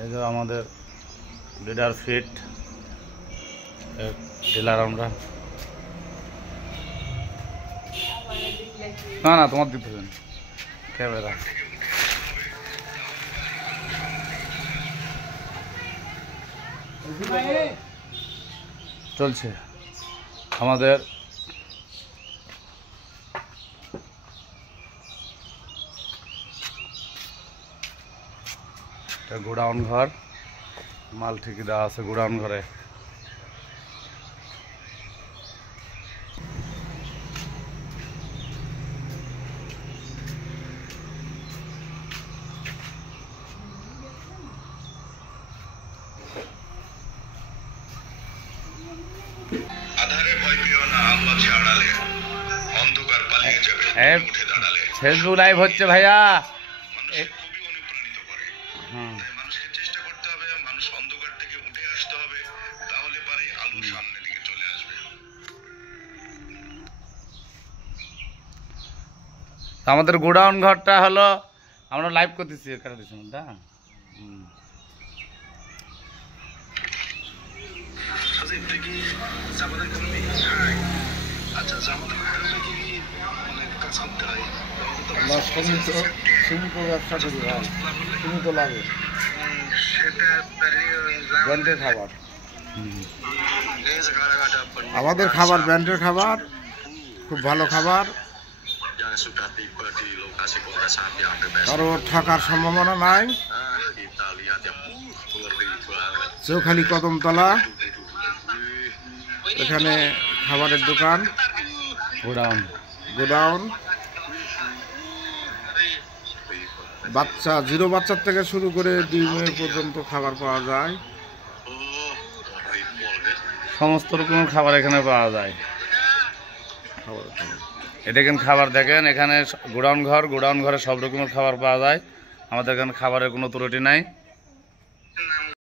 এই যে আমাদের লিডার ফিট ডিলার আমরা। না না তোমার দিতে হবে ক্যামেরা। চলছে আমাদের গোডাউন ঘর, মাল ঠিকই দেওয়া আছে গোডাউন ঘরে। ফেসবুক লাইভ হচ্ছে ভাইয়া। আমাদের গোডাউন ঘরটা হলো আমরা লাইভ করতেছি আমাদের খাবার ব্র্যান্ডের খাবার, খুব ভালো খাবার, কারো ঠকার সম্ভাবনা নাই। চৌখালি কদমতলা, এখানে খাবারের দোকান, গোডাউন। বাচ্চা, জিরো বাচ্চার থেকে শুরু করে ডিমের পর্যন্ত খাবার পাওয়া যায়। সমস্ত রকমের খাবার এখানে পাওয়া যায়। দেখেন খাবার দেখেন, এখানে গোডাউন ঘর, গোডাউন ঘরে সব রকমের খাবার পাওয়া যায়। আমাদের এখানে খাবারের কোনো ত্রুটি নাই।